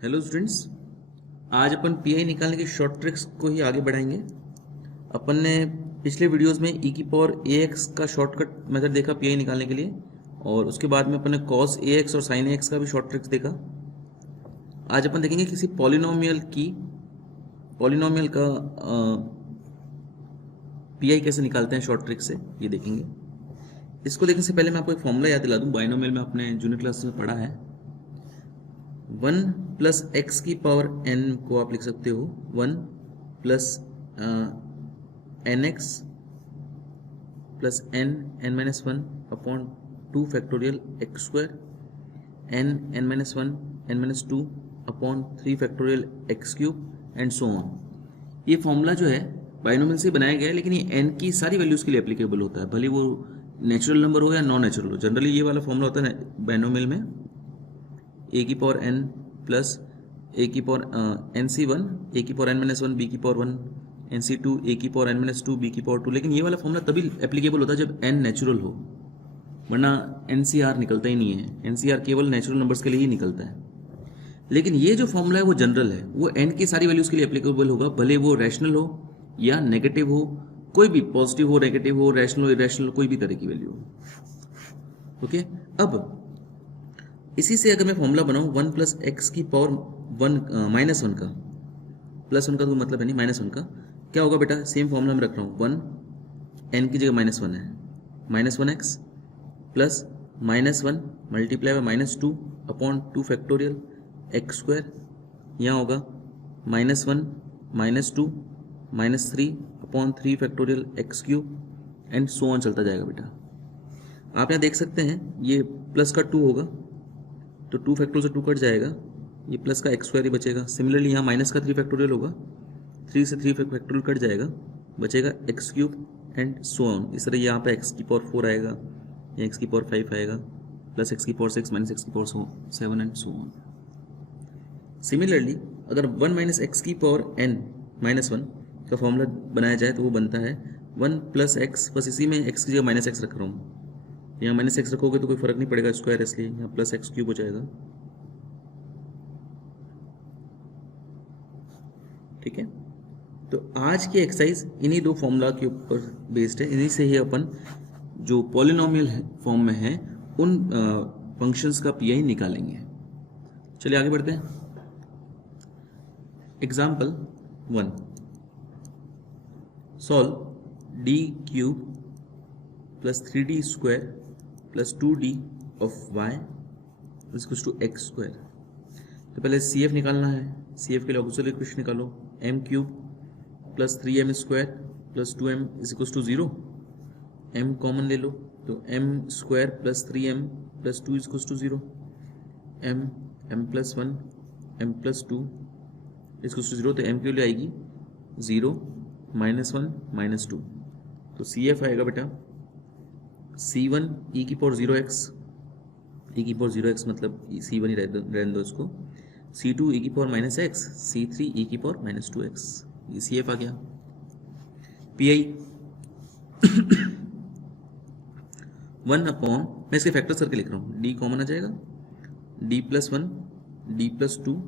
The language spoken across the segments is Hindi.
हेलो स्टूडेंट्स, आज अपन पीआई निकालने की शॉर्ट ट्रिक्स को ही आगे बढ़ाएंगे। अपन ने पिछले वीडियोस में ई की पावर ए एक्स का शॉर्टकट मेथड देखा पीआई निकालने के लिए, और उसके बाद में अपन ने कॉस ए एक्स और साइन ए एक्स का भी शॉर्ट ट्रिक्स देखा। आज अपन देखेंगे किसी पॉलिनोमियल का पीआई कैसे निकालते हैं शॉर्ट ट्रिक से, ये देखेंगे। इसको देखने से पहले मैं आपको एक फॉर्मूला याद दिला दूं, बाइनोमियल में अपने जूनियर क्लास में पढ़ा है। 1 प्लस एक्स की पावर n को आप लिख सकते हो 1 plus n x plus n minus 1 upon 2 factorial x square n minus 1 n minus 2 upon 3 factorial x cube and so on. ये फॉर्मूला जो है बाइनोमियल से बनाया गया है, लेकिन ये n की सारी वैल्यूज के लिए एप्लीकेबल होता है, भले वो नेचुरल नंबर हो या नॉन नेचुरल हो। जनरली ये वाला फॉर्मूला होता है बाइनोमियल में ए की पावर n प्लस ए की पावर एन सी वन, ए की पावर एन माइनस 1 बी की पावर 1 एन सी 2, ए की पावर एन माइनस 2 बी की पावर 2। लेकिन ये वाला फॉर्मूला तभी एप्लीकेबल होता है जब n नेचुरल हो, वरना एनसीआर निकलता ही नहीं है। एनसीआर केवल नेचुरल नंबर्स के लिए ही निकलता है। लेकिन ये जो फॉर्मूला है वो जनरल है, वो n की सारी वैल्यूज के लिए एप्लीकेबल होगा, भले वो रैशनल हो या नेगेटिव हो, कोई भी पॉजिटिव हो, नेगेटिव हो, रैशनल हो, इरेशनल, कोई भी तरह की वैल्यू हो। ओके, अब इसी से अगर मैं फॉर्मूला बनाऊं 1 प्लस एक्स की पावर 1 माइनस 1 का, प्लस 1 का तो मतलब है नहीं, माइनस 1 का क्या होगा बेटा? सेम फॉर्मूला में रख रहा हूँ, 1 एन की जगह माइनस 1 है, minus 1 x plus minus 1 multiply by minus 2 upon 2 factorial x square. यहाँ होगा minus 1 minus 2 minus 3 upon 3 factorial x cube and so on चलता जाएगा बेटा। आप यहाँ देख सकते हैं ये प्लस का 2 होगा तो 2 फैक्टोरियल से 2 कट जाएगा, ये प्लस का एक्स स्क्वायर ही बचेगा। सिमिलरली यहाँ माइनस का 3 फैक्टोरियल होगा, 3 से 3 फैक्टोरियल कट जाएगा, बचेगा x cube and so on. इस तरह यहाँ पे एक्स की पावर 4 आएगा, या एक्स की पावर 5 आएगा, प्लस एक्स की पावर 6 माइनस एक्स की power 7 and so on. Similarly अगर 1 माइनस एक्स की पावर n माइनस 1 का फॉर्मूला बनाया जाए तो वो बनता है 1 प्लस एक्स, बस इसी में एक्स की जगह माइनस एक्स रख रहा हूँ। यहाँ माइनस एक्स रखोगे तो कोई फर्क नहीं पड़ेगा, स्क्वायर इसलिए यहाँ प्लस एक्स क्यूब हो जाएगा। ठीक है, तो आज की एक्सरसाइज इन्हीं दो फॉर्मूला के ऊपर बेस्ड है। इन्हीं से ही अपन जो पॉलिनोमियल फॉर्म में है उन फंक्शंस का पीआई निकालेंगे। चलिए आगे बढ़ते हैं। Example 1, solve D cube plus 3d square plus 2d of y is equals to x square. तो पहले CF निकालना है, CF के लिए ऑक्सिलरी इक्वेशन निकालो, m cube plus 3m square plus 2m is equals to 0। m common ले लो तो m square plus 3m plus 2 is equals to 0। m plus 1 m plus 2 is equals to 0, तो m के लिए आएगी 0 माइनस 1 माइनस 2। तो CF आएगा बेटा C1 e की पावर 0x, e की पावर 0x मतलब C1 ही रहने दो इसको, C2 e की power minus x, C3 e की पावर माइनस 2x। ये CF आ गया। PI 1 अपॉन, मैं इसके फैक्टर्स करके लिख रहा हूँ, D कॉमन आ जाएगा, D plus 1 D plus 2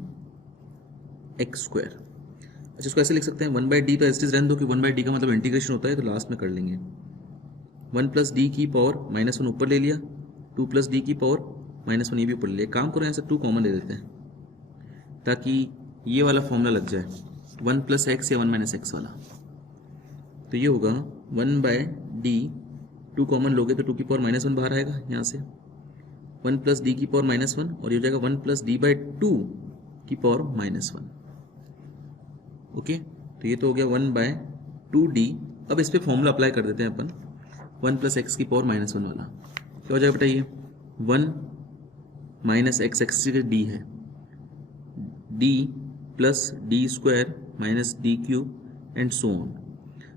x square. अच्छा, इसको ऐसे लिख सकते हैं 1/d, तो एज इट इज रहने दो कि 1/d का मतलब इंटीग्रेशन होता है, तो लास्ट में कर लेंगे। 1 प्लस डी की पावर माइनस 1 ऊपर ले लिया, 2 प्लस डी की पावर माइनस 1 ये भी ऊपर ले लिया। काम करो यहाँ से 2 कॉमन ले लेते हैं ताकि ये वाला फॉर्मूला लग जाए, 1 प्लस एक्स या 1 माइनस एक्स वाला। तो ये होगा 1/d, 2 कॉमन लोगे तो 2 की पावर माइनस 1 बाहर आएगा यहाँ से, 1 प्लस डी की पावर माइनस 1, और ये हो जाएगा 1 प्लस डी बाई 2 की पावर माइनस 1। ओके, तो ये तो हो गया 1/2d। अब इस पर फॉर्मूला अप्लाई कर देते हैं अपन, 1 प्लस एक्स की पावर माइनस 1 वाला। क्या हो जाएगा बेटा? ये 1 माइनस एक्स, एक्स की डी है, D plus D square minus D cube and so on.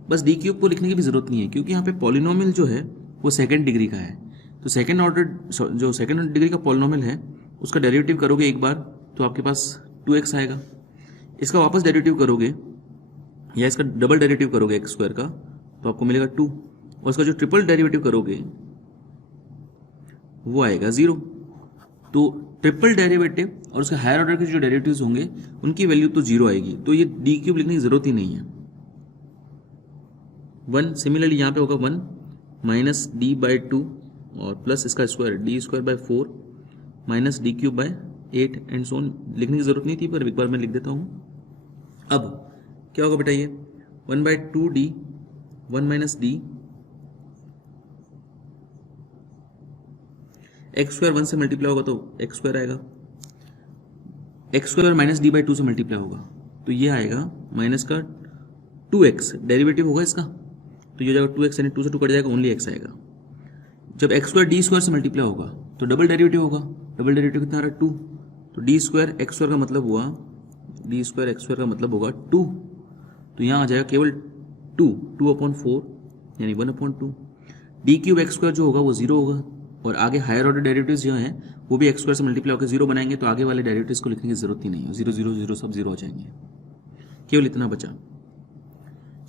बस डी क्यूब को लिखने की भी जरूरत नहीं है, क्योंकि यहाँ पे पॉलिनोमियल जो है वो सेकंड डिग्री का है। तो सेकंड ऑर्डर जो सेकंड डिग्री का पॉलिनोमियल है उसका डेरिवेटिव करोगे एक बार तो आपके पास 2x आएगा। इसका वापस डेरिवेटिव करोगे या इसका डबल डेरिवेटिव करोगे एक्स स्क्वायर का तो आपको मिलेगा 2, और इसका जो ट्रिपल डेरिवेटिव करोगे वो आएगा 0। तो ट्रिपल डेरिवेटिव और उसके हायर ऑर्डर के जो डेरिवेटिव्स होंगे उनकी वैल्यू तो जीरो आएगी, तो ये डी क्यूब लिखने की जरूरत ही नहीं है। 1 सिमिलरली यहाँ पे होगा 1 माइनस डी बाई 2 और प्लस इसका square D square by 4 minus D cube by 8 and so on. लिखने की जरूरत नहीं थी पर एक बार मैं लिख देता हूँ। अब क्या होगा बेटा, ये 1 by 2 D 1 minus D x square 1 से मल्टीप्लाई होगा तो एक्स स्क्वायर आएगा, x square minus D by 2 से मल्टीप्लाई होगा तो ये आएगा माइनस का 2x, डेरिवेटिव होगा इसका तो ये हो जाएगा 2x, यानी 2 से 2 कट जाएगा, ओनली x आएगा। जब एक्स स्क्वायर डी स्क्वायर से मल्टीप्लाई होगा तो डबल डेरिवेटिव होगा, डबल डेरिवेटिव कितना आ रहा है 2, तो डी स्क्वायर एक्स स्क्वायर का मतलब हुआ, डी स्क्वायर एक्स स्क्वायर का मतलब होगा 2, तो यहाँ आ जाएगा केवल 2/4 यानी 1/2। डी क्यूब एक्स स्क्वायर जो होगा वो 0 होगा और आगे हायर ऑर्डर डेरिवेटिव्स जो हैं वो भी एक्स स्क्वायर से मल्टीप्लाई होकर 0 बनाएंगे, तो आगे वाले डेरिवेटिव्स को लिखने की जरूरत ही नहीं है, 0 0 0 सब 0 हो जाएंगे, केवल इतना बचा।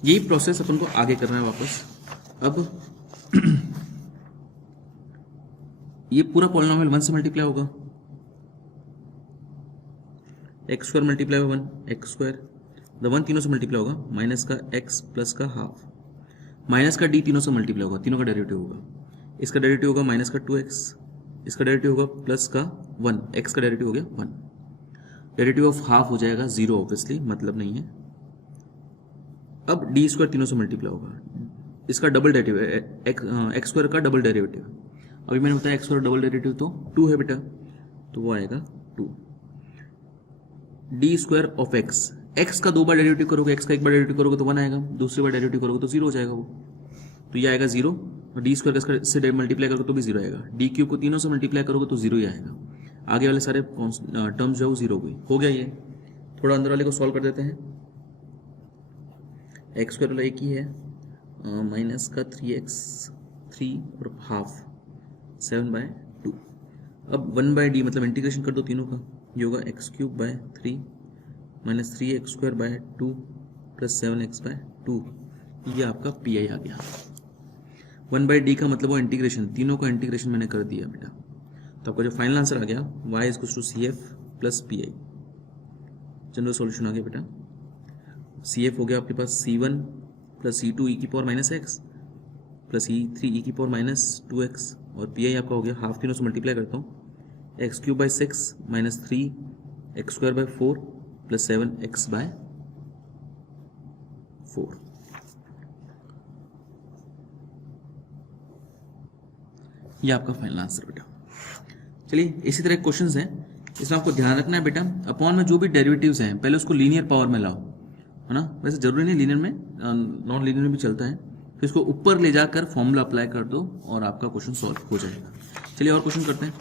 यही प्रोसेस अपन को आगे करना है वापस। अब ये पूरा पॉलिनोमियल 1 से मल्टीप्लाई होगा, x square multiply by 1 x square, the 1 तीनों से मल्टीप्लाई होगा, माइनस का x प्लस का हाफ, माइनस का d तीनों से मल्टीप्लाई होगा, तीनों का डेरिवेटिव होगा, इसका डेरिवेटिव होगा माइनस का 2x, इसका डेरिवेटिव होगा प्लस का 1, x का डेरिवेटिव हो गया 1, डेरिवेटिव ऑफ हाफ हो जाएगा 0 ऑब्वियसली, मतलब नहीं है। अब डी स्क्वायर तीनों से मल्टीप्लाई होगा, इसका डबल डेरिवेटिव एक्स स्क्वायर का डबल डेरिवेटिव, अभी मैंने बताया एक्स स्क्वायर डबल डेरिवेटिव तो 2 है बेटा, तो वो आएगा 2, D square of x, x का 2 बार डेरिवेटिव करोगे, एक्स का 1 बार डेरिवेटिव करोगे तो 1 आएगा, दूसरी बार डेरिवेटिव करोगे तो 0 हो जाएगा वो, तो ये आएगा 0, और डी स्क्वायर से मल्टीप्लाई करोगे तो भी 0 आएगा, डी क्यूब को तीनों से मल्टीप्लाई करोगे तो 0 ही आएगा, आगे वाले सारे टर्म्स जो है वो 0 हो गया। ये थोड़ा अंदर वाले को सॉल्व कर देते हैं। एक्स स्क्वायर वाला एक ही है, माइनस का 3x 3 और हाफ 7/2। अब 1/d मतलब इंटीग्रेशन कर दो तीनों का, ये होगा x cube by 3 minus 3x square by 2 plus 7x/2, ये आपका पी आई आ गया। 1/d का मतलब वो इंटीग्रेशन, तीनों का इंटीग्रेशन मैंने कर दिया बेटा, तो आपका जो फाइनल आंसर आ गया y equals to CF plus P I, general solution आ गया बेटा। CF हो गया आपके पास C1 प्लस C2 e की power minus x plus E3 e की पावर माइनस 2x, और पी आई आपका हो गया हाफ, तीनों से मल्टीप्लाई करता हूँ, x cube by 6 minus 3 x square by 4 plus 7x/4, ये आपका फाइनल आंसर बेटा। चलिए इसी तरह क्वेश्चंस हैं, इसमें आपको ध्यान रखना है बेटा, अपॉन में जो भी डेरिवेटिव्स हैं पहले उसको लीनियर पावर में लाओ, है ना, वैसे जरूरी नहीं लीनियर में, नॉन लीनियर में भी चलता है, फिर इसको ऊपर ले जाकर फॉर्मूला अप्लाई कर दो और आपका क्वेश्चन सॉल्व हो जाएगा। चलिए और क्वेश्चन करते हैं।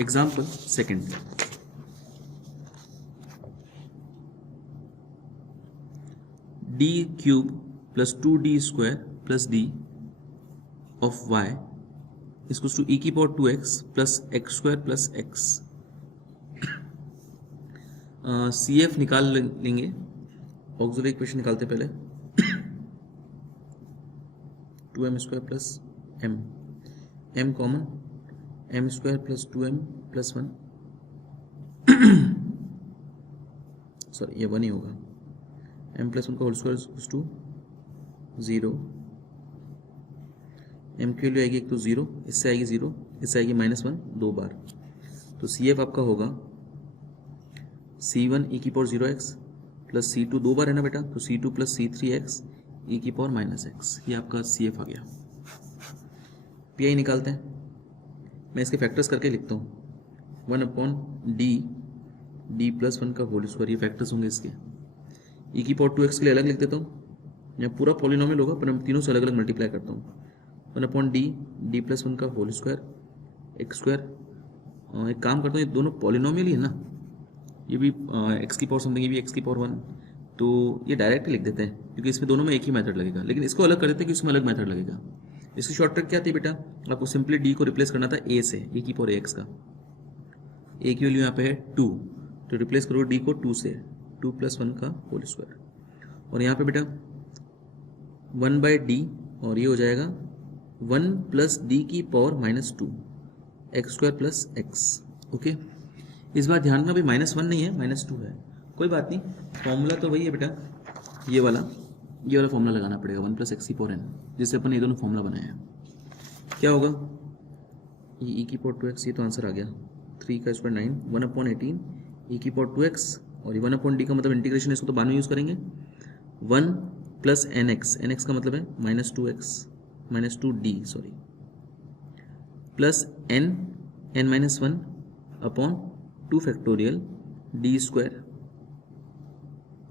Example second, D cube plus 2d square plus d of y equals to e की power 2x plus x square plus x. CF निकाल लेंगे, ऑक्सिलरी इक्वेशन निकालते पहले, 2m square plus m, m common, m square plus 2m plus 1, sorry ये 1 ही होगा, m प्लस 1 का whole square equals to 0, m की वैल्यू आएगी एक तो 0, इससे आएगी 0, इससे आएगी -1 2 बार, तो CF आपका होगा C1 e की पावर 0x प्लस C2 2 बार है ना बेटा, तो C2 प्लस C3x e की पावर माइनस एक्स, ये आपका CF आ गया। PI निकालते हैं, मैं इसके फैक्टर्स करके लिखता हूँ, 1/d d प्लस 1 का होल स्क्वायर, ये फैक्टर्स होंगे इसके, e की पावर 2x के लिए अलग लिख देता हूँ, यहाँ पूरा पॉलिनोमियल होगा पर मैं तीनों से अलग अलग मल्टीप्लाई करता हूँ, 1/d d प्लस 1 का होल स्क्वायर एक्स स्क्वायर, एक काम करता हूँ, ये दोनों पॉलिनोमियल ही है ना, ये भी x की पावर समथिंग, ये भी x की पावर 1, तो ये डायरेक्ट लिख देते हैं क्योंकि इसमें दोनों में एक ही मेथड लगेगा, लेकिन इसको अलग कर देते हैं कि इसमें अलग मेथड लगेगा। इसकी शॉर्ट ट्रिक क्या थी बेटा, आपको सिंपली d को रिप्लेस करना था a से, a की पावर ax का, a की वैल्यू यहाँ पे है 2, तो रिप्लेस करो d को 2 से, 2 प्लस 1 का होल स्क्वायर, और यहाँ पे बेटा 1/d और ये हो जाएगा 1 प्लस d की power -2 x square plus x, okay, इस बार ध्यान में भाई -1 नहीं है, -2 है, कोई बात नहीं, फॉर्मूला तो वही है बेटा, ये वाला फॉर्मूला लगाना पड़ेगा 1 + x की पावर n, जिससे अपन ये दोनों फॉर्मूला बनाया है। क्या होगा, ये e की पावर 2x, ये तो आंसर आ गया, 3 का स्क्वायर 9, 1/18 e की पावर 2x, और ये 1/d का मतलब इंटीग्रेशन, इसको तो बाद में यूज़ करेंगे, 1 + nx, nx का मतलब है -2d sorry, plus n-1 upon 2 factorial d square,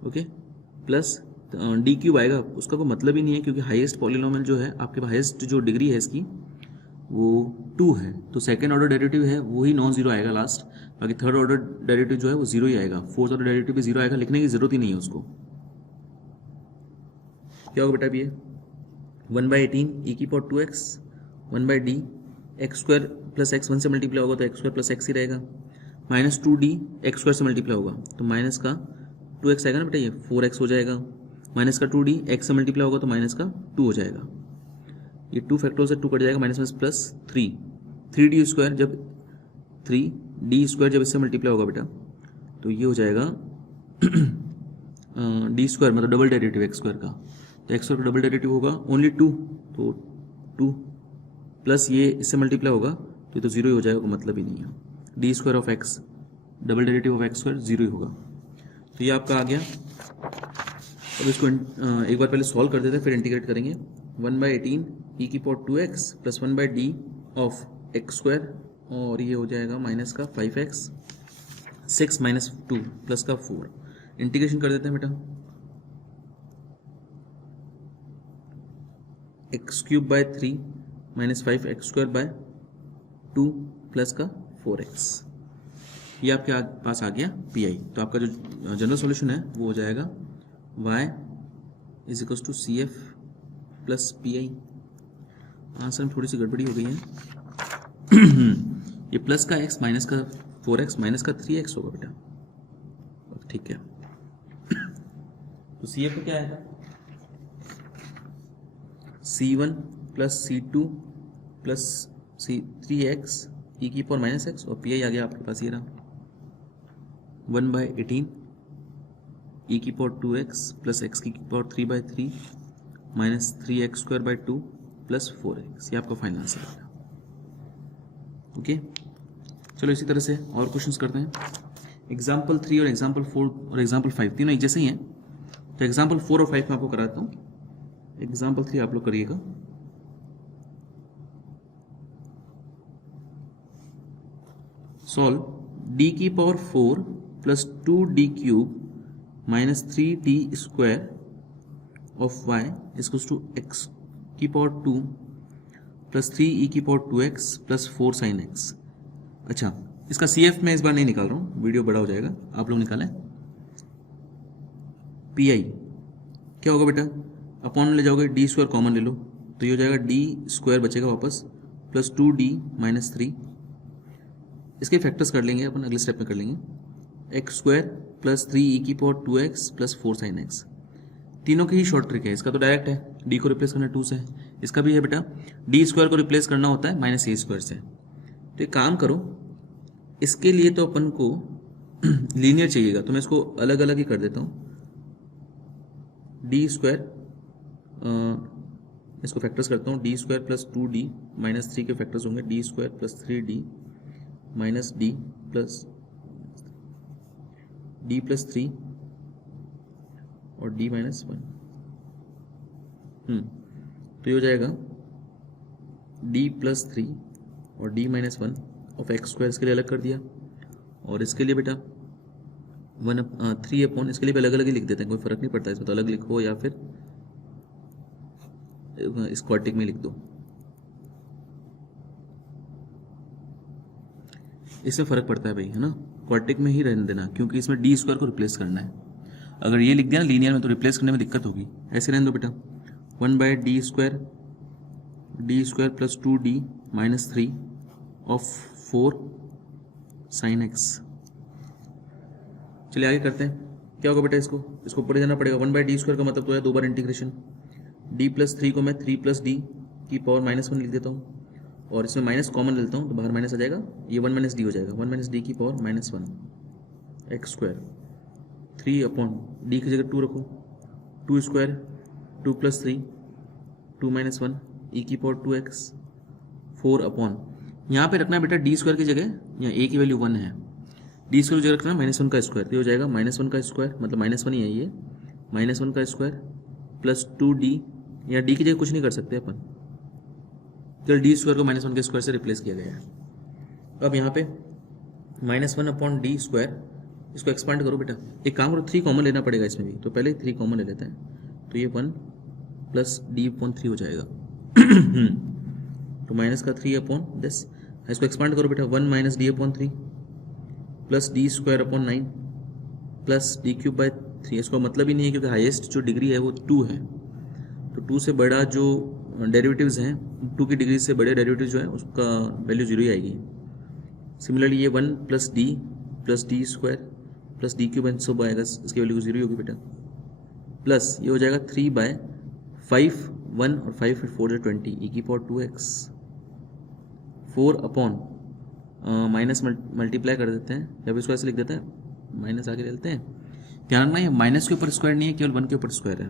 okay, plus D cube आएगा, उसका कोई मतलब ही नहीं है, क्योंकि हाईएस्ट पॉलिनोमियल जो है आपके पास, हाईएस्ट जो डिग्री है इसकी वो 2 है, तो सेकंड ऑर्डर डेरिवेटिव है वो ही नॉन जीरो आएगा लास्ट, बाकी थर्ड ऑर्डर डेरिवेटिव जो है वो जीरो ही आएगा, फोर्थ ऑर्डर डेरिवेटिव भी जीरो आएगा, लिखने की जरूरत ही नहीं है उसको। क्या होगा बेटा, ये 1/18 e की power 2x 1/d x² + x 1 से मल्टीप्लाई होगा तो x² + x ही रहेगा, -2d x² से मल्टीप्लाई होगा तो माइनस का 2x आएगा ना बेटा, ये 4x हो जाएगा, माइनस का 2d x से मल्टीप्लाई होगा तो माइनस का 2 हो जाएगा, ये 2 फैक्टोरियल से 2 कट जाएगा, माइनस में प्लस 3d स्क्वायर, जब 3d स्क्वायर जब इससे मल्टीप्लाई होगा बेटा तो ये हो जाएगा d स्क्वायर मतलब डबल डेरिवेटिव x स्क्वायर का, तो x स्क्वायर का डबल डेरिवेटिव होगा ओनली 2, तो 2 प्लस ये इससे मल्टीप्लाई होगा तो ये तो जीरो ही हो जाएगा, मतलब ही नहीं है, d square of x double derivative of x square zero ही होगा, तो ये आपका आ गया। अब इसको एक बार पहले सॉल्व कर देते हैं, फिर इंटीग्रेट करेंगे, 1/18 e की power 2x + 1/d of x square, और ये हो जाएगा माइनस का 5x 6 - 2 प्लस का 4, इंटीग्रेशन कर देते हैं बेटा, x³/3 - 5x² 2 प्लस का 4x, ये आपके पास आ गया पी आई। तो आपका जो जनरल सॉल्यूशन है वो हो जाएगा y = CF + PI। आंसर में थोड़ी सी गड़बड़ी हो गई है ये प्लस का x माइनस का 4x माइनस का 3x होगा बेटा, ठीक है। तो CF को क्या आएगा, C1 + C2 + C3x e की पावर -x, और PI आ गया आपके पास, ये रहा 1/18 e की पावर 2x + x की पावर 3/3 - 3x² 2 + 4x, ये आपका फाइनल आंसर है। ओके, चलो इसी तरह से और क्वेश्चंस करते हैं। एग्जाम्पल 3 और एग्जाम्पल 4 और एग्जाम्पल 5 तीनों एक जैसे ही हैं, तो एग्जाम्पल 4 और 5 में आपको कराता हूँ। एग्जाम्पल 3 आप लोग करिएगा। सॉल्व d की power 4 + 2d³ - 3d² of y = x की पावर 2 + 3e की पावर 2x + 4 sin x। अच्छा, इसका CF मैं इस बार नहीं निकाल रहा हूँ, वीडियो बड़ा हो जाएगा, आप लोग निकालें। PI क्या होगा बेटा, अपॉन ले जाओगे, d² कॉमन ले लो तो ये हो जाएगा d² बचेगा वापस प्लस 2d - 3, इसके फैक्टर्स कर लेंगे अपन, अगले स्टेप में कर लेंगे, x² + 3e की पावर 2x + 4 sin x। तीनों की ही शॉर्ट ट्रिक है, इसका तो डायरेक्ट है, d को रिप्लेस करना 2 से, इसका भी है बेटा, d² को रिप्लेस करना होता है -a² से। तो एक काम करो, इसके लिए तो अपन को लीनियर चाहिएगा, तो मैं इसको अलग अलग ही कर देता हूँ। d², इसको फैक्टर्स करता हूँ, d² + 2d - 3 के फैक्टर्स होंगे, d² + 3d - d + 3 और d - 1। तो ये हो जाएगा d + 3 और d - 1 ऑफ x², इसके लिए अलग कर दिया, और इसके लिए बेटा 3 अपॉन, इसके लिए भी अलग अलग ही लिख देते हैं, कोई फर्क नहीं पड़ता, इसमें तो अलग लिखो या फिर स्क्वाटिक में लिख दो, इससे फर्क पड़ता है भाई, है ना, क्वाड्रेटिक में ही रहने देना, क्योंकि इसमें d² को रिप्लेस करना है। अगर ये लिख दिया ना लीनियर में तो रिप्लेस करने में दिक्कत होगी, ऐसे रहने दो बेटा, 1/d² + 2d - 3 of 4 sin x। चलिए आगे करते हैं, क्या होगा बेटा, इसको ऊपर जाना पड़ेगा, 1/d² का मतलब तो है 2 बार इंटीग्रेशन, d + 3 को मैं 3 + d की पावर -1 लिख देता हूँ, और इसमें माइनस कॉमन लेता हूँ तो बाहर माइनस आ जाएगा, ये 1 माइनस डी हो जाएगा, 1 माइनस डी की power -1 x square 3 upon D की जगह 2 रखो, 2 स्क्वायर 2 प्लस 3 2 माइनस 1 ई की पावर 2x 4 अपॉन, यहाँ पे रखना है बेटा डी स्क्वायर की जगह, यहाँ ए की वैल्यू 1 है, डी स्क्वायर की जगह रखना है -1 का स्क्वायर, तो हो जाएगा -1 का स्क्वायर मतलब -1 ही है ये, -1 का स्क्वायर प्लस 2d, या डी की जगह कुछ नहीं कर सकते अपन, चल डी स्क्वायर को -1 के स्क्वायर से रिप्लेस किया गया है। अब यहाँ पे -1 अपॉन डी स्क्वायर, इसको एक्सपांड करो बेटा, एक काम करो 3 कॉमन लेना पड़ेगा इसमें भी, तो पहले 3 कॉमन ले लेते हैं, तो ये 1 प्लस डी अपॉन 3 हो जाएगा तो माइनस का 3 अपॉन दिस, इसको एक्सपांड करो बेटा, 1 minus D upon 3 plus D square upon 9 plus D cube by 3, इसको मतलब ही नहीं है क्योंकि हाईएस्ट जो डिग्री है वो 2 है, तो 2 से बड़ा जो डेरिवेटिव्स हैं, 2 की डिग्री से बड़े डेरिवेटिव जो है उसका वैल्यू 0 ही आएगी। सिमिलरली ये 1 plus D square plus D cube and सब आएगा, इसकी वैल्यू 0 होगी बेटा, प्लस ये हो जाएगा 3 बाय 5 1 और 5 फिर 4 जो 20 ई की power 2x 4 upon minus multiply कर देते हैं, या फिर इसको ऐसे लिख देते हैं, माइनस आगे लेते हैं, ध्यान रखना ये माइनस के ऊपर स्क्वायर नहीं है, केवल 1 के ऊपर स्क्वायर है,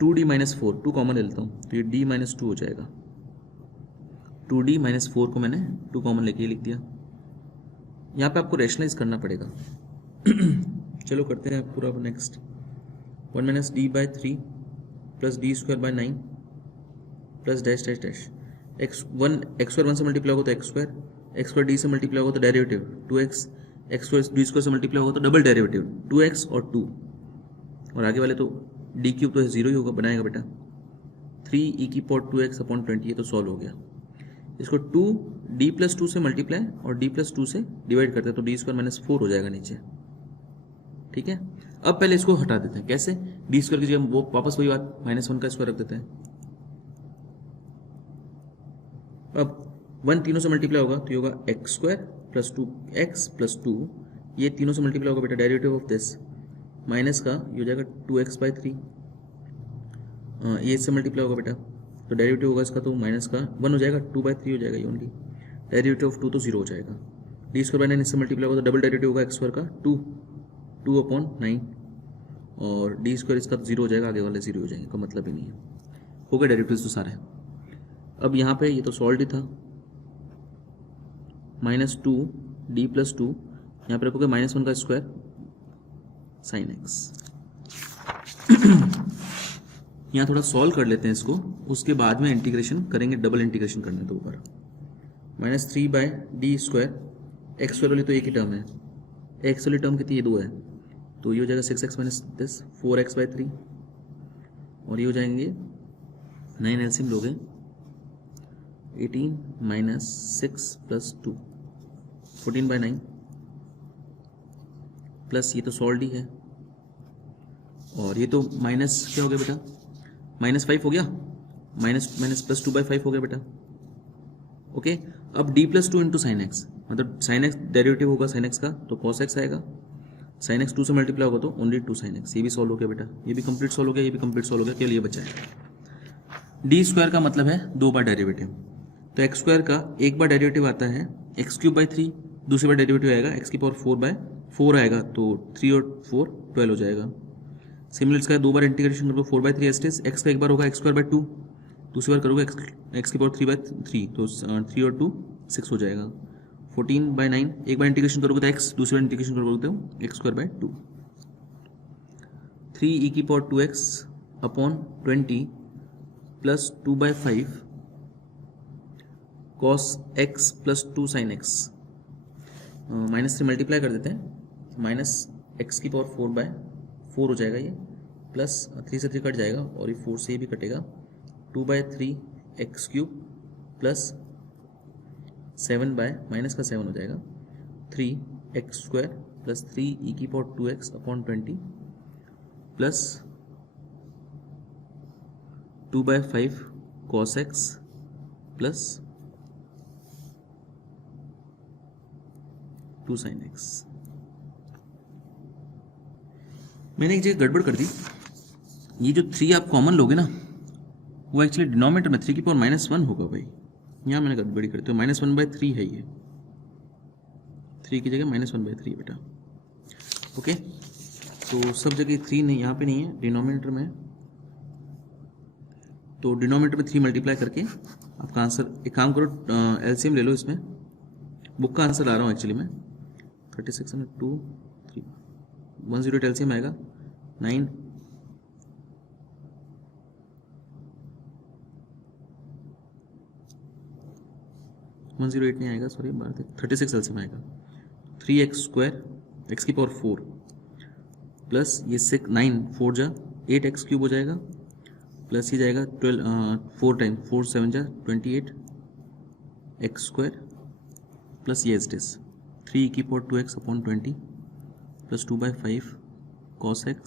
2d माइनस 4, 2 कॉमन ले लेता हूँ तो ये d माइनस 2 हो जाएगा, 2d माइनस 4 को मैंने 2 कॉमन लेके लिख दिया। यहाँ पे आपको रेशनलाइज करना पड़ेगा चलो करते हैं पूरा next, 1 minus D by 3 plus D square by 9 plus dash dash dash x square 1 से मल्टीप्लाई होगा तो एक्स स्क्वायर डी से मल्टीप्लाई होगा तो derivative 2x, x square D square से मल्टीप्लाई होगा तो डबल डेरिवेटिव 2x और 2, और आगे वाले तो डी क्यूब तो 0 ही होगा, बनाएगा बेटा 3 ई की पावर 2x अपॉन 20, ये तो सॉल्व हो गया। इसको 2d प्लस 2 से मल्टीप्लाई और d प्लस 2 से डिवाइड करते हैं तो डी स्क्वायर माइनस 4 हो जाएगा नीचे, ठीक है। अब पहले इसको हटा देते हैं, कैसे, डी स्क्वायर की जगह वो वापस वही बात -1 का स्क्वायर रख देते हैं, अब 1 तीनों से मल्टीप्लाई होगा तो ये होगा x square plus 2x plus 2, ये तीनों से मल्टीप्लाई होगा बेटा, डेरिवेटिव ऑफ दिस माइनस का ये हो जाएगा 2x बाई 3, ये इससे मल्टीप्लाई होगा बेटा तो डेरिवेटिव होगा इसका तो माइनस का 1 हो जाएगा, 2/3 हो जाएगा ये ओनली, डेरिवेटिव ऑफ 2 तो 0 हो जाएगा, डी स्क्वायर बाई 9 इससे मल्टीप्लाई होगा तो डबल डेरिवेटिव होगा एक्स स्क्वायर का 2 अपॉन 9, और डी स्क्वायर इसका 0 हो जाएगा, आगे वाले 0 हो जाएंगे, का मतलब ही नहीं है, हो गया डेरिवेटिव्स तो सारे। अब यहाँ पे ये तो सॉल्व ही था, -2d प्लस 2, यहाँ पे रखोगे -1 का स्क्वायर साइन एक्स यहाँ थोड़ा सॉल्व कर लेते हैं इसको, उसके बाद में इंटीग्रेशन करेंगे, डबल इंटीग्रेशन करने दो ऊपर, -3 by D square, X square वाली तो एक ही टर्म है, एक्स वाली टर्म कितनी है 2 है, तो ये हो जाएगा 6x minus this 4x by 3, और ये हो जाएंगे 9 एलसीएम लोगे 18 माइनस 6 प्लस 2 14 बाई 9 प्लस ये तो सॉल्व ही है, और ये तो माइनस क्या हो गया बेटा, -5 हो गया, माइनस प्लस 2/5 हो गया बेटा, ओके। अब d plus 2 into sine x, मतलब साइन एक्स डेरिवेटिव होगा साइन एक्स का तो कॉस एक्स आएगा, साइन एक्स 2 से मल्टीप्लाई होगा तो ओनली 2 साइन एक्स, ये भी सॉल्व हो गया बेटा, ये भी कंप्लीट सॉल्व हो गया, ये भी कंप्लीट सॉल्व हो गया, केवल ये बचा है। डी स्क्वायर का मतलब है 2 बार डेरिवेटिव, तो एक्स स्क्वायर का एक बार डेरिवेटिव आता है एक्स क्यूब बाई 3, दूसरी बार डेरिवेटिव आएगा एक्स की पावर 4/4 आएगा, तो 3 और 4 12 हो जाएगा। सिमिलर इसका 2 बार इंटीग्रेशन करोगे 4/3 एस्टेस, एक्स का एक बार होगा एक्स स्क्वायर बाई 2, दूसरी बार करोगे एक्स की पावर 3/3, तो 3 और 2 6 हो जाएगा, 14 बाई 9, एक बार इंटीग्रेशन करोगे तो एक्स, दूसरी बार इंटीग्रेशन करोगे तो एक्स स्क्वायर बाई 2, 3 ई की power 2x upon 20 plus 2/5 cos x plus 2 sin x, -3 multiply कर देते हैं, माइनस एक्स की पावर 4/4 हो जाएगा ये, प्लस 3 से 3 कट जाएगा और ये 4 से ये भी कटेगा, 2/3 x cube plus 7 bye minus का 7 हो जाएगा, 3 एक्स स्क्वायर प्लस 3 ई की power 2x upon 20 plus 2/5 cos x plus 2 sin x। मैंने एक जगह गड़बड़ कर दी, ये जो 3 आप कॉमन लोगे ना वो एक्चुअली डिनोमिनेटर में 3 की पावर -1 होगा भाई, यहाँ मैंने गड़बड़ी करी, तो -1/3 है ये, 3 की जगह -1/3 है बेटा। ओके, तो सब जगह 3 नहीं, यहाँ पे नहीं है, डिनोमिनेटर में है, तो डिनोमिनेटर में 3 मल्टीप्लाई करके आपका आंसर, एक काम करो एलसीएम ले लो इसमें, बुक का आंसर ला रहा हूँ एक्चुअली मैं, 36 में 2 3 108 एलसीएम आएगा 9 108 नहीं आएगा, सॉरी, 36 एलसीएम आएगा 3x² x की पावर 4 प्लस ये 6 9 4 जा 8x³ हो जाएगा, प्लस ये जाएगा 12 4 टाइम 4 7 जा 28 x² प्लस ये एज इट इज 3 की power 2x upon 20 plus 2/5 cos x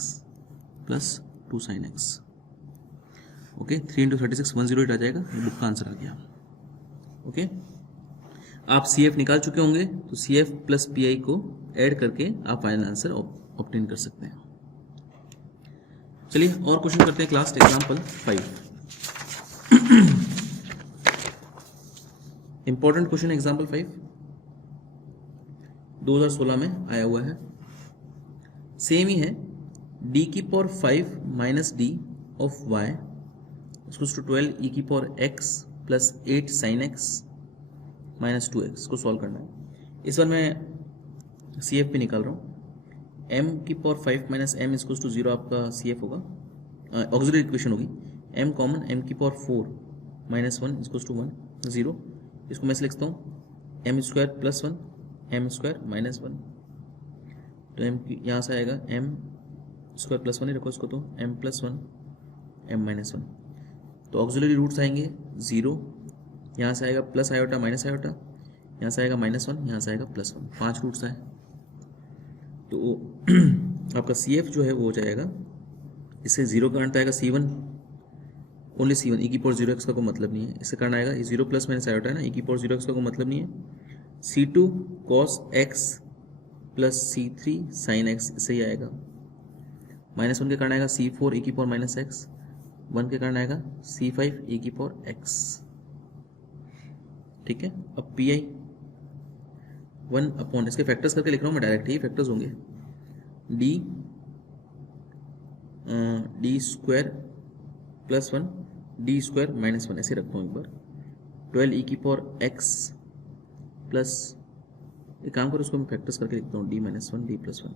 plus 2 sin x। Okay, 3 × 36 108 आ जाएगा, ये बुक का आंसर आ गया। ओके, आप CF निकाल चुके होंगे, तो CF प्लस PI को ऐड करके आप फाइनल आंसर ऑब्टेन कर सकते हैं। चलिए और क्वेश्चन करते हैं, class example 5। Important question example 5 2016 में आया हुआ है, सेम ही है, d की power 5 minus d of y equals to 12 e की power x plus 8 sin x minus 2x को सॉल्व करना है। इस बार मैं CF भी निकाल रहा हूँ, m की power 5 minus m equals to 0 आपका CF होगा, ऑक्सिलरी इक्वेशन होगी, m कॉमन, m की पावर 4 माइनस 1 इक्वल्स टू 1 0, इसको मैं लिखता हूँ m² प्लस 1 m² माइनस 1, तो m यहाँ से आएगा m² प्लस 1 ही रखो इसको, तो m प्लस 1 m माइनस 1, तो ऑक्सिलरी रूट्स आएंगे 0, यहाँ से आएगा प्लस आयोटा माइनस आयोटा, यहाँ से आएगा -1, यहाँ से आएगा +1, 5 रूट्स आए, तो आपका CF जो है वो हो जाएगा, इससे 0 का अंत आएगा C1, ओनली C1, e की पावर 0x का कोई मतलब नहीं है, इससे करना आएगा 0 प्लस माइनस आयोटा है ना, e की पावर 0x का कोई मतलब नहीं है, C2 cos x plus C3 sin x, इससे ही आएगा, -1 के कारण आएगा C4 e की पावर -x, 1 के कारण आएगा C5 e की पावर x। ठीक है, अब PI 1 अपॉन, इसके फैक्टर्स करके लिख रहा हूँ मैं डायरेक्ट, ही फैक्टर्स होंगे, d² प्लस 1 d² माइनस 1, ऐसे रखता हूँ एक बार, 12 e की पावर x प्लस, एक काम करो उसको मैं फैक्टर्स करके लिखता हूँ, d माइनस 1 d प्लस 1,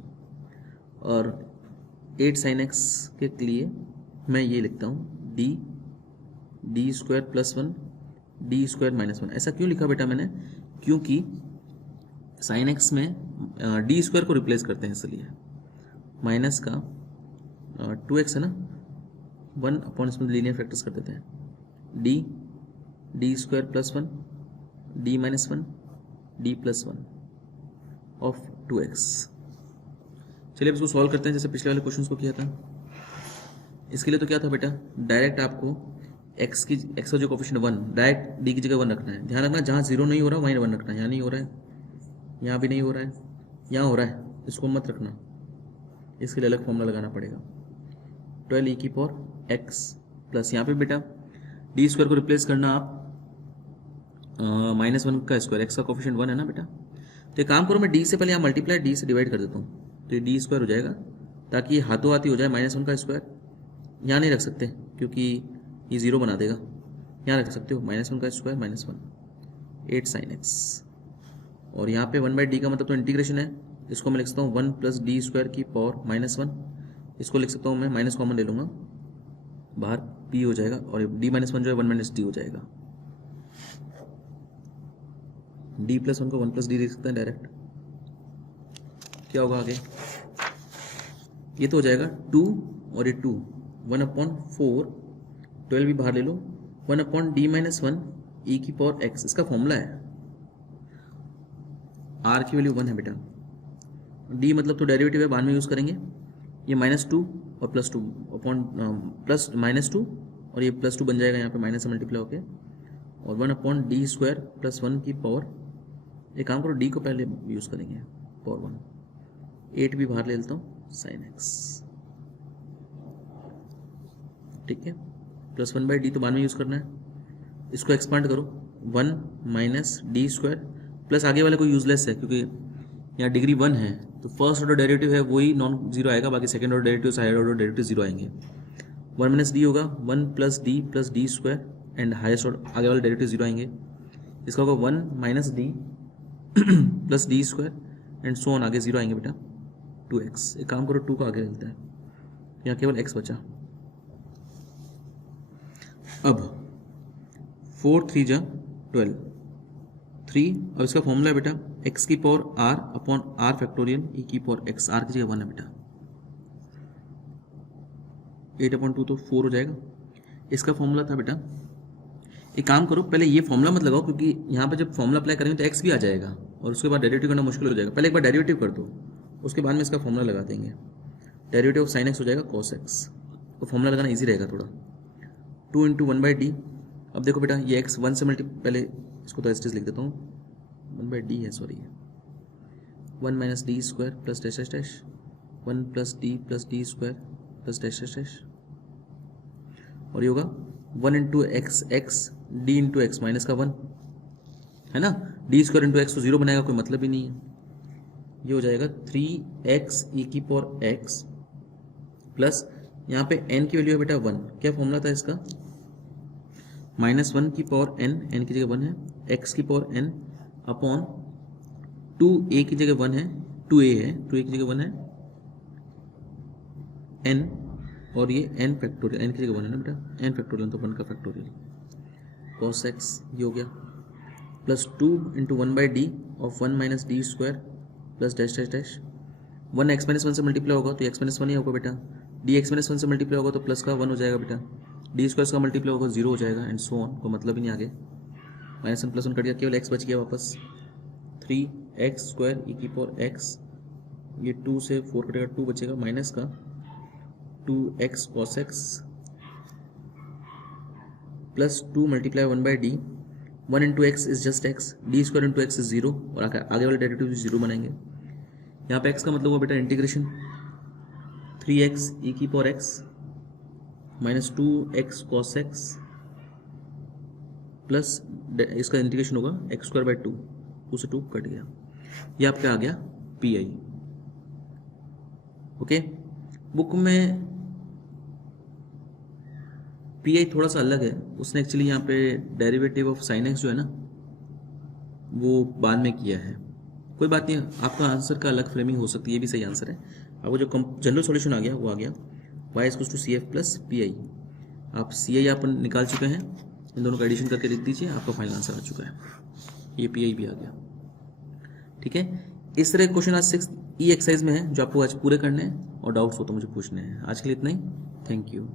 और 8 sin x के लिए मैं ये लिखता हूँ d² प्लस 1 d² माइनस 1। ऐसा क्यों लिखा बेटा मैंने, क्योंकि sin x में d² को रिप्लेस करते हैं, इसलिए माइनस का 2x है ना, 1 अपॉन, इसमें लीनियर फैक्टर्स कर देते हैं, d² plus 1 d minus 1 d plus 1 of 2x। चलिए अब इसको सॉल्व करते हैं, जैसे पिछले वाले क्वेश्चन को किया था। इसके लिए तो क्या था बेटा, डायरेक्ट आपको x का जो कोफिशिएंट 1, डायरेक्ट d की जगह 1 रखना है, ध्यान रखना जहाँ 0 नहीं हो रहा वहीं 1 रखना है, यहाँ नहीं हो रहा है, यहाँ भी नहीं हो रहा है, यहाँ हो रहा है, इसको मत रखना, इसके लिए अलग फॉर्मूला लगाना पड़ेगा, 12 e की पावर x प्लस, यहाँ पे बेटा d² को रिप्लेस करना आप -1 का स्क्वायर, x का कोफिशिएंट 1 है ना बेटा, तो एक काम करो, मैं d से पहले यहाँ मल्टीप्लाई d से डिवाइड कर देता हूँ, तो ये d² हो जाएगा, ताकि हाथों हाथी हो जाए, -1 का स्क्वायर, यहाँ नहीं रख सकते क्योंकि ये 0 बना देगा, यहाँ रख सकते हो -1 का स्क्वायर -1, 8 sin x, और यहाँ पे 1/d का मतलब तो इंटीग्रेशन है, इसको मैं लिख सकता हूँ 1 प्लस d² की पावर -1, इसको लिख सकता हूँ मैं, माइनस कॉमन ले लूँगा, बाहर p हो जाएगा, और d माइनस 1 जो है 1 - d हो जाएगा, d प्लस 1 को 1 प्लस d लिख सकते हैं डायरेक्ट, क्या होगा आगे, ये तो हो जाएगा 2 और ये 2, 1/4, 12 भी बाहर ले लो, 1/d माइनस 1 e की पावर x, इसका फॉर्मूला है, r की वैल्यू 1 है बेटा, d मतलब तो डेरिवेटिव है, बाद में यूज़ करेंगे, ये -2 और +2 अपॉन प्लस -2 और ये +2 बन जाएगा यहाँ पे माइनस से मल्टीप्लाई होके, और 1/d² प्लस 1 की पावर, एक काम करो d को पहले यूज़ करेंगे, पावर 1, 8 भी बाहर ले लेता हूँ sin x, ठीक है, प्लस 1/d तो बाद में यूज़ करना है, इसको एक्सपांड करो, 1 माइनस डी स्क्वायर प्लस आगे वाला कोई यूजलेस है क्योंकि यहाँ डिग्री 1 है, तो फर्स्ट ऑर्डर डेरिवेटिव है वही नॉन जीरो आएगा, बाकी second order derivative higher order derivative zero आएंगे। 1 माइनस डी होगा 1 plus D square and highest order आगे वाले डेरिवेटिव जीरो आएंगे। इसका होगा 1 minus D plus D square and so on, आगे जीरो आएंगे बेटा 2x। एक काम करो 2 का आगे चलता है, यहाँ केवल x बचा। अब 4 3 जा 12 3, अब इसका फॉर्मूला है बेटा x की power r upon r factorial e की पावर x, r की जगह 1 है बेटा, 8/2 तो 4 हो जाएगा। इसका फॉर्मूला था बेटा, एक काम करो पहले ये फॉर्मूला मत लगाओ क्योंकि यहाँ पे जब फॉर्मूला अप्लाई करेंगे तो x भी आ जाएगा और उसके बाद डेरिवेटिव करना मुश्किल हो जाएगा। पहले एक बार डेरिवेटिव कर दो, उसके बाद में इसका फॉर्मूला लगा देंगे। डेरिवेटिव ऑफ साइन x हो जाएगा cos x, तो फॉर्मूला लगाना ईजी रहेगा थोड़ा। 2 इंटू 1/d। अब देखो बेटा ये x 1 से पहले इसको तो एस लिख देता हूँ, 1/d है sorry, 1 minus D square plus dash dash dash 1 plus D square plus dash dash dash, और ये होगा 1 into x D into x minus का 1 है ना, डी स्क्वायर इंटू एक्स तो जीरो बनाएगा, कोई मतलब ही नहीं है। ये हो जाएगा 3x e की पावर x प्लस यहाँ पे n की वैल्यू है बेटा 1। क्या फॉर्मूला था इसका, -1 की पावर n की जगह 1 है, x की पावर n अपॉन 2a की जगह 1 है, 2a की जगह 1 है n, और ये n फैक्टोरियल n की जगह 1 है ना बेटा, n फैक्टोरियल तो 1 का फैक्टोरियल cos x ये हो गया, plus 2 into 1/d of 1 minus D square plus dash dash dash 1 x minus 1 से मल्टीप्लाई होगा तो x माइनस 1 ही होगा बेटा, डी एक्स माइनस 1 से मल्टीप्लाई होगा तो प्लस का 1 हो जाएगा बेटा, डी स्क्वायर का मल्टीप्लाई होगा 0 हो जाएगा एंड सो ऑन, कोई मतलब ही नहीं आगे। -1 प्लस 1 कट गया, केवल x बच गया वापस, 3x स्क्वायर ई की पावर x, ये 2 से 4 कटेगा 2 बचेगा, माइनस का 2x cos x plus 2 multiply 1/d, 1 into x is just x, D square into x is 0 और आगे वाले डेरिवेटिव 0 बनाएंगे। यहाँ पे x का मतलब हुआ बेटा इंटीग्रेशन 3x e की power x minus 2x cos x plus इसका इंटीग्रेशन होगा x²/2, 2 से 2 कट गया, ये आपका आ गया PI। ओके, बुक में PI थोड़ा सा अलग है, उसने एक्चुअली यहाँ पे डेरिवेटिव ऑफ साइन x जो है ना वो बाद में किया है, कोई बात नहीं, आपका आंसर का अलग फ्रेमिंग हो सकती है, ये भी सही आंसर है। आपको जो जनरल सॉल्यूशन आ गया वो आ गया y = CF प्लस PI। आप CI आप निकाल चुके हैं, इन दोनों का एडिशन करके लिख दीजिए, आपका फाइनल आंसर आ चुका है, ये PI भी आ गया। ठीक है, इस तरह क्वेश्चन आज 6 E एक्सरसाइज में है जो आपको आज पूरे करने हैं, और डाउट्स हो तो मुझे पूछने हैं। आज के लिए इतना ही, थैंक यू।